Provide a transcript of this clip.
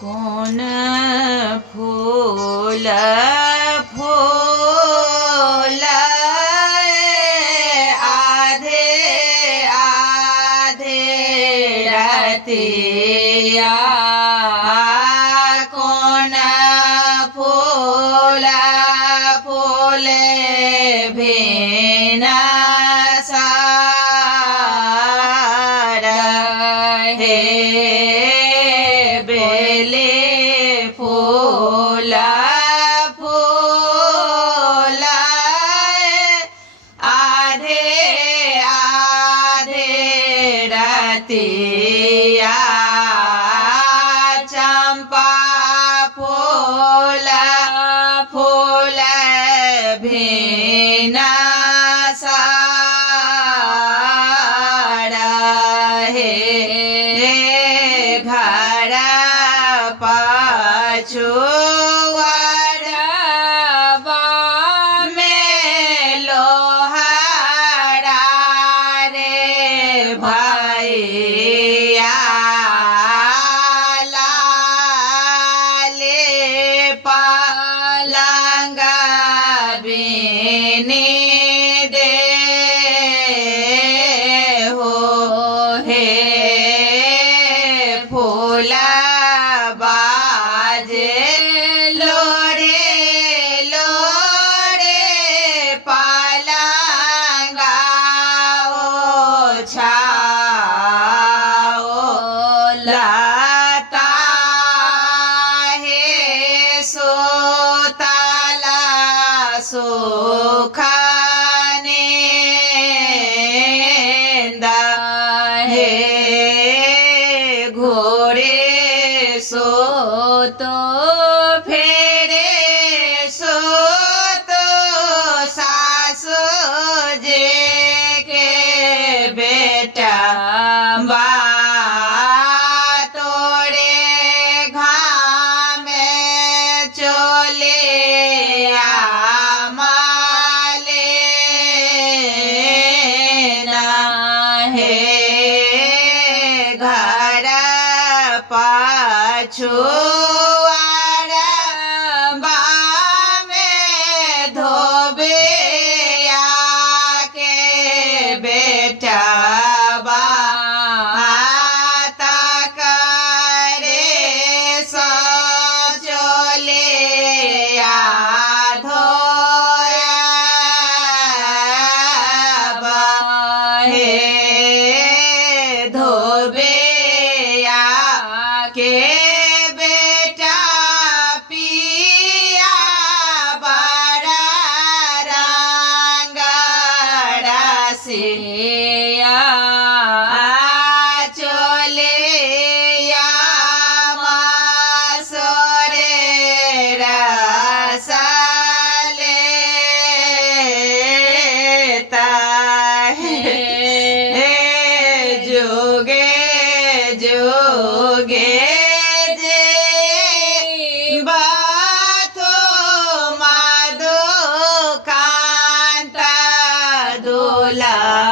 कौन फूल फूल आधे आधे रतिया कौन फूल फूल भेना सारा हे चंपा फूल फूल भेना सारा हे घर पछुआर में लोहारा रे भैया तो फेरे सो तो सासु जे के बेटा बा तोरे घाम चले आमाले ना हे घर पाछुआर बामे धोबे आके बेटा बा करे सचले धोया हे धोबे के बेटा पिया बड़ा रंगड़ा से चले मासोरे रसाले जोगे जोगे la